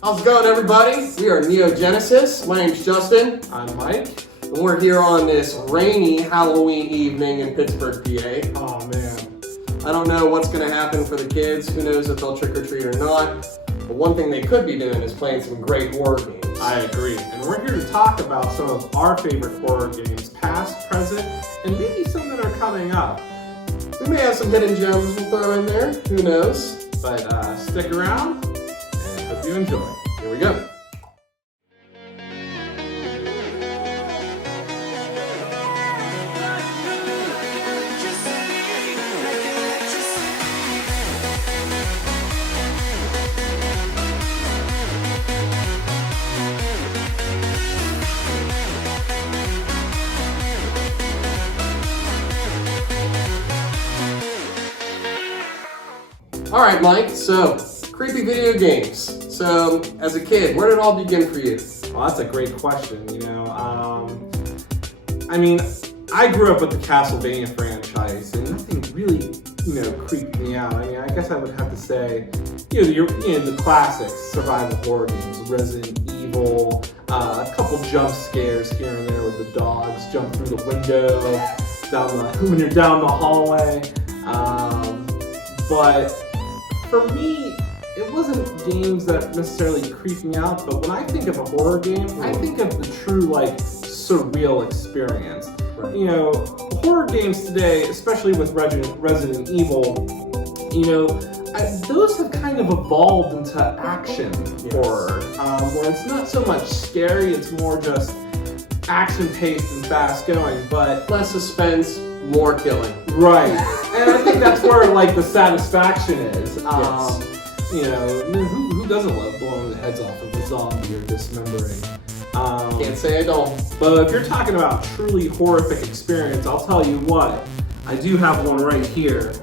How's it going, everybody? We are NeoGenesis. My name's Justin. I'm Mike. And we're here on this rainy Halloween evening in Pittsburgh, PA. Oh, man. I don't know what's going to happen for the kids. Who knows if they'll trick-or-treat or not. But one thing they could be doing is playing some great horror games. I agree. And we're here to talk about some of our favorite horror games, past, present, and maybe some that are coming up. We may have some hidden gems we'll throw in there. Who knows? But stick around and hope you enjoy. Here we go. All right, Mike, so creepy video games. So, as a kid, where did it all begin for you? Well, that's a great question, I mean, I grew up with the Castlevania franchise, and nothing really, creeped me out. I mean, I guess I would have to say, the classics, survival horror games, Resident Evil, a couple jump scares here and there with the dogs jump through the window, when you're down the hallway. But for me, it wasn't games that necessarily creep me out, but when I think of a horror game, I think of the true, surreal experience. Right. Horror games today, especially with Resident Evil, those have kind of evolved into action horror, where it's not so much scary, it's more just action-paced and fast-going, but less suspense, more killing. Right, and I think that's where the satisfaction is. Yes. Who doesn't love blowing the heads off of a zombie or dismembering? Can't say I don't. But if you're talking about truly horrific experience, I'll tell you what, I do have one right here.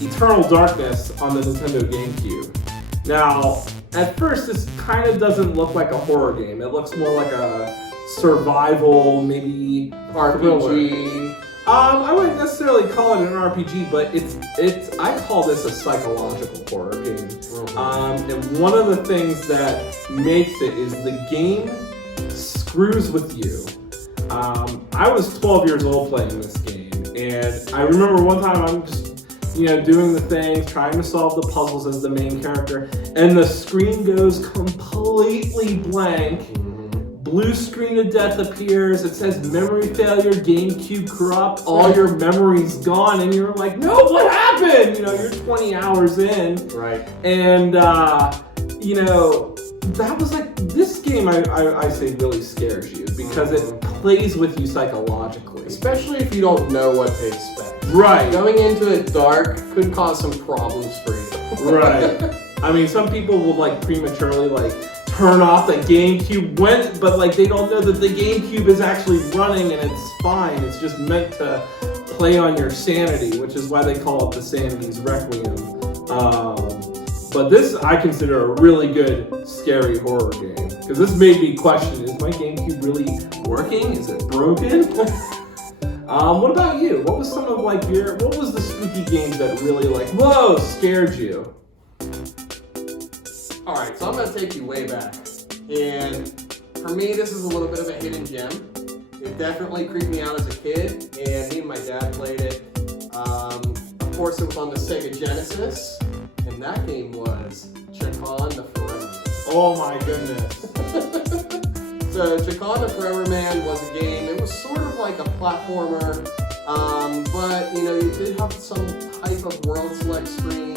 Eternal Darkness on the Nintendo GameCube. Now, at first this kind of doesn't look like a horror game. It looks more like a survival, maybe RPG. I wouldn't necessarily call it an RPG, but I call this a psychological horror game. And one of the things that makes it is the game screws with you. I was 12 years old playing this game, and I remember one time I'm just doing the things, trying to solve the puzzles as the main character, and the screen goes completely blank. Blue screen of death appears. It says memory failure, GameCube corrupt, all your memory's gone, and you're like, no, what happened? You're 20 hours in. Right. And, that was this game I say really scares you because it plays with you psychologically. Especially if you don't know what to expect. Right. Going into it dark could cause some problems for you. Right. I mean, some people will prematurely turn off the GameCube but they don't know that the GameCube is actually running and it's fine. It's just meant to play on your sanity, which is why they call it the Sanity's Requiem. But this I consider a really good scary horror game because this made me question: is my GameCube really working? Is it broken? What about you? What was some of what was the spooky games that really whoa scared you? All right, so I'm going to take you way back. And for me, this is a little bit of a hidden gem. It definitely creeped me out as a kid, and me and my dad played it. Of course, it was on the Sega Genesis, and that game was Chacon the Forever Man. Oh my goodness. So Chacon the Forever Man was a game. It was sort of like a platformer, but you did have some type of world select screen.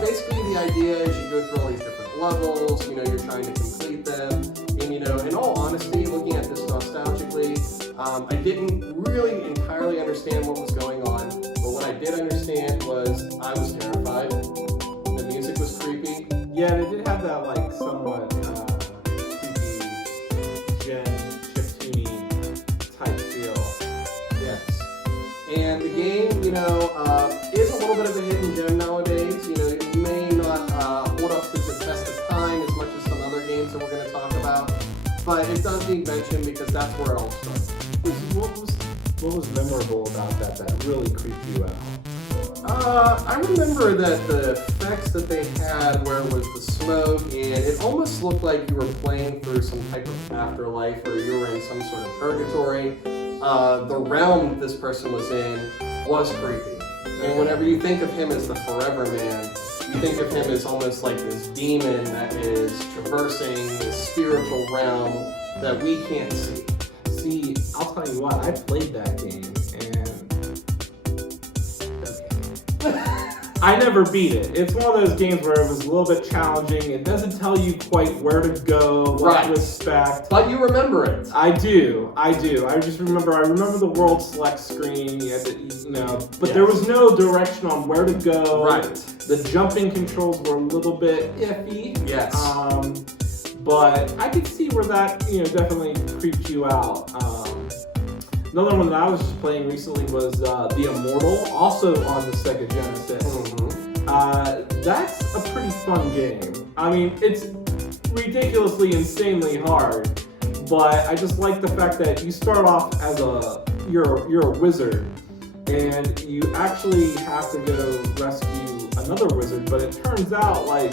Basically, the idea is you go through all these different levels, you're trying to complete them, and in all honesty, looking at this nostalgically, I didn't really entirely understand what was going on, but what I did understand was I was terrified, the music was creepy. Yeah, they did have that somewhat creepy chiptune type feel. Yes. And the game, is a little bit of a hidden gem nowadays. It may not hold up to the test of time as much as some other games that we're going to talk about, but it does need mention because that's where it all started. What was memorable about that really creeped you out? I remember that the effects that they had, where it was the smoke, and it almost looked like you were playing through some type of afterlife, or you were in some sort of purgatory. The realm this person was in was creepy. And whenever you think of him as the Forever Man, you think of him as almost like this demon that is traversing this spiritual realm that we can't see. See, I'll tell you what, I played that game, and I never beat it. It's one of those games where it was a little bit challenging. It doesn't tell you quite where to go, what to expect. But you remember it. I do. I just remember the world select screen, but there was no direction on where to go. Right. The jumping controls were a little bit iffy. Yes. But I could see where that, definitely creeped you out. Another one that I was just playing recently was The Immortal, also on the Sega Genesis. Mm-hmm. That's a pretty fun game. I mean, it's ridiculously, insanely hard, but I just like the fact that you start off as you're a wizard, and you actually have to go rescue another wizard, but it turns out like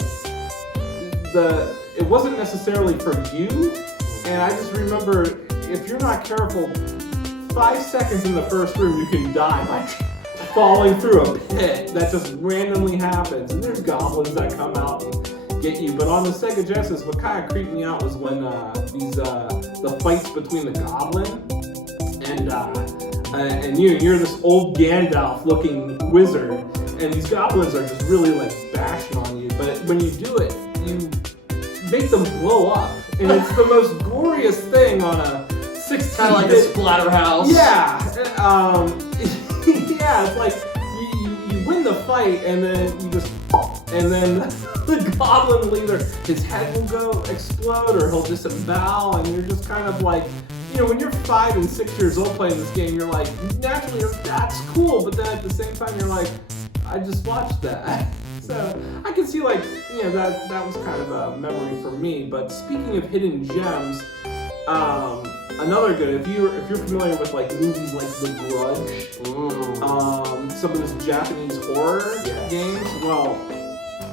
it wasn't necessarily for you, and I just remember if you're not careful, 5 seconds in the first room you can die by falling through a pit that just randomly happens, and there's goblins that come out and get you. But on the Sega Genesis, what kind of creeped me out was when the fights between the goblin and you're this old Gandalf looking wizard, and these goblins are just really like bashing on you. But when you do it, you make them blow up, and it's the most glorious thing on a 16-bit. Kind of like a Splatterhouse. Yeah. Yeah, it's like you win the fight, and then the goblin will either his head will go explode or he'll disembowel, and you're just kind of like, when you're 5 and 6 years old playing this game, you're like, naturally, that's cool, but then at the same time, you're like, I just watched that. So I can see like, that was kind of a memory for me. But speaking of hidden gems, another good, if you're familiar with like movies like The Grudge, some of this Japanese horror games, well,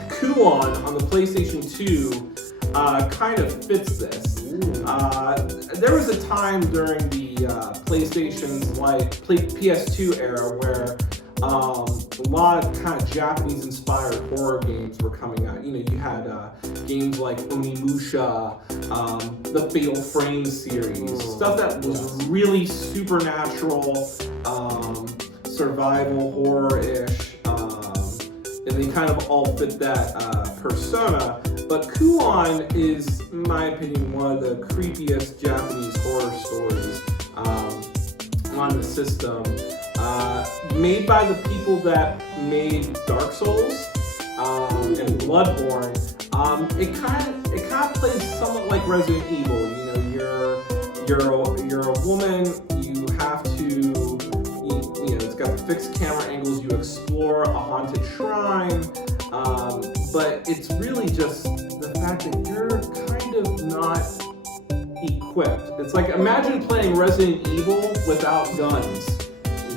Kuon on the PlayStation 2 kind of fits this. There was a time during the PlayStation's PS2 era where a lot of kind of Japanese-inspired horror games were coming out. You had games like Onimusha, the Fatal Frame series, stuff that was really supernatural, survival horror-ish, and they kind of all fit that persona. But Kuon is, in my opinion, one of the creepiest Japanese horror stories on the system. Made by the people that made Dark Souls and Bloodborne. It kind of plays somewhat like Resident Evil. You're a woman. You have to. It's got fixed camera angles. You explore a haunted shrine, but it's really just the fact that you're kind of not equipped. It's like, imagine playing Resident Evil without guns.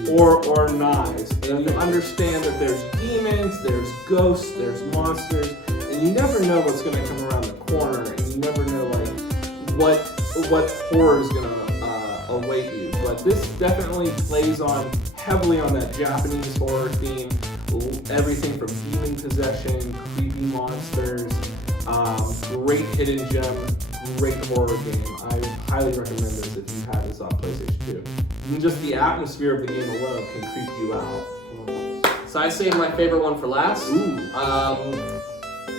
Or knives, and you understand that there's demons, there's ghosts, there's monsters, and you never know what's going to come around the corner, and you never know like what horror is going to await you. But this definitely plays heavily on that Japanese horror theme. Everything from demon possession, creepy monsters, great hidden gem, great horror game. I highly recommend this if you have this on PlayStation 2. And just the atmosphere of the game alone can creep you out. So I saved my favorite one for last.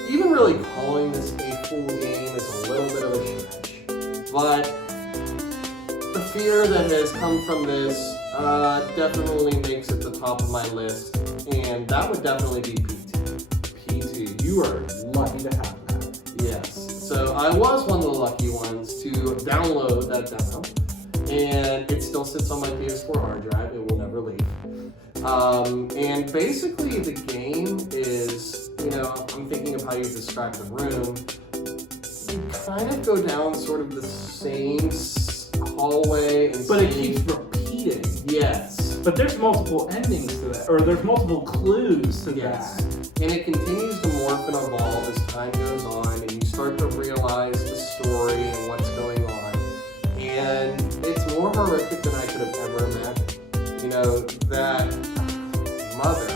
Even really calling this a full game is a little bit of a stretch. But the fear that has come from this definitely makes it the top of my list. And that would definitely be PT. PT, you are lucky to have that. Yes. So I was one of the lucky ones to download that demo. And it still sits on my PS4 hard drive. It will never leave. And basically the game is, I'm thinking of how you describe the room. You kind of go down sort of the same hallway. But it keeps repeating. Yes. but there's multiple endings to that, or there's multiple clues to Yes. that. And it continues to morph and evolve as time goes on, and you start to realize the story and what's going on. And it's more horrific than I could have ever imagined. You know, that mother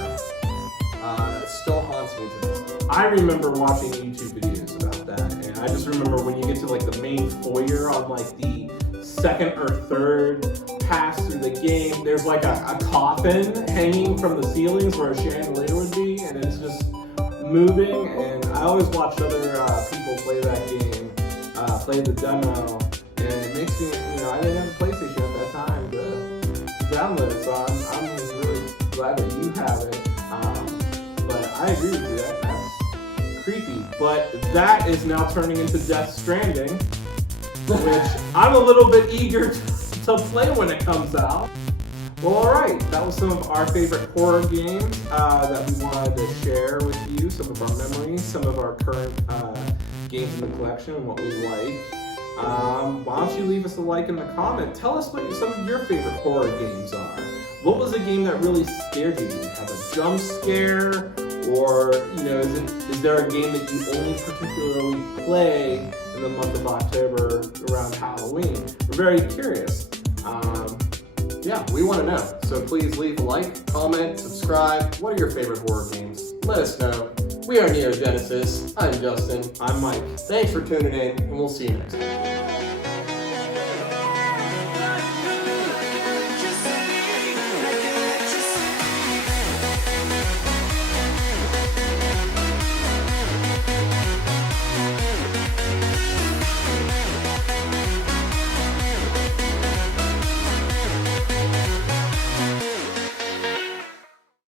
still haunts me to this day. I remember watching YouTube videos about that, and I just remember when you get to like the main foyer on like the second or third pass through the game, there's like a coffin hanging from the ceilings where a chandelier would be, and it's just moving. And I always watched other people play that game, play the demo, and it makes me, you know, I didn't have a PlayStation at that time to download it, so I'm really glad that you have it. But I agree with you, that's creepy. But that is now turning into Death Stranding, which I'm a little bit eager to play when it comes out. Well, alright, that was some of our favorite horror games that we wanted to share with you, some of our memories, some of our current games in the collection, and what we like. Why don't you leave us a like in the comment? Tell us what some of your favorite horror games are. What was a game that really scared you? Did you have a jump scare? Or, you know, is there a game that you only particularly play in the month of October around Halloween? We're very curious. Yeah, we want to know. So please leave a like, comment, subscribe. What are your favorite horror games? Let us know. We are NeoGenesis. I'm Justin. I'm Mike. Thanks for tuning in, and we'll see you next time.